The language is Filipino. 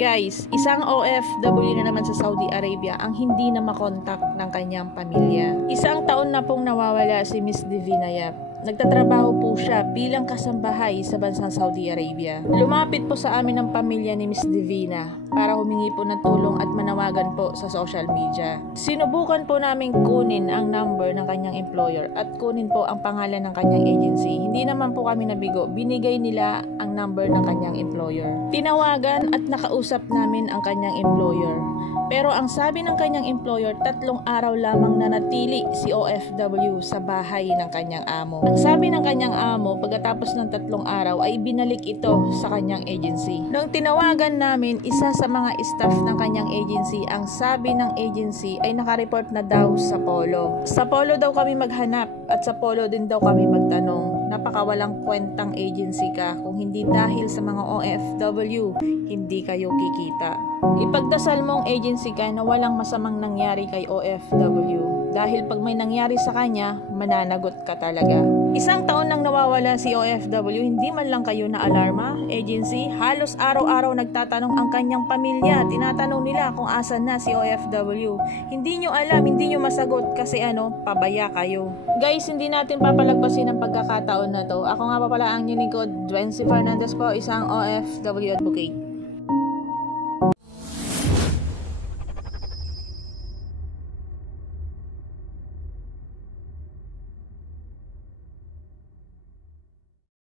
Guys, isang OFW na naman sa Saudi Arabia ang hindi na makontak ng kanyang pamilya. Isang taon na pong nawawala si Miss Divina Yap. Nagtatrabaho po siya bilang kasambahay sa bansang Saudi Arabia. Lumapit po sa amin ang pamilya ni Miss Divina para humingi po ng tulong at manawagan po sa social media. Sinubukan po namin kunin ang number ng kanyang employer at kunin po ang pangalan ng kanyang agency. Hindi naman po kami nabigo. Binigay nila ang number ng kanyang employer. Tinawagan at nakausap namin ang kanyang employer. Pero ang sabi ng kanyang employer, 3 araw lamang nanatili si OFW sa bahay ng kanyang amo. Ang sabi ng kanyang amo, pagkatapos ng 3 araw ay binalik ito sa kanyang agency. Nung tinawagan namin isa sa mga staff ng kanyang agency, ang sabi ng agency ay nakareport na daw sa Polo. Sa Polo daw kami maghanap at sa Polo din daw kami magtanong. Napakawalang kwentang agency ka kung hindi dahil sa mga OFW, hindi kayo kikita. Ipagdasal mong agency ka na walang masamang nangyari kay OFW. Dahil pag may nangyari sa kanya, mananagot ka talaga. Isang taon nang nawawala si OFW, hindi man lang kayo na alarma, agency. Halos araw-araw nagtatanong ang kanyang pamilya. Tinatanong nila kung asan na si OFW. Hindi nyo alam, hindi nyo masagot kasi pabaya kayo. Guys, hindi natin papalagpasin ang pagkakataon na to. Ako nga pa pala ang lingkod, Dwency Fernandez po, isang OFW advocate.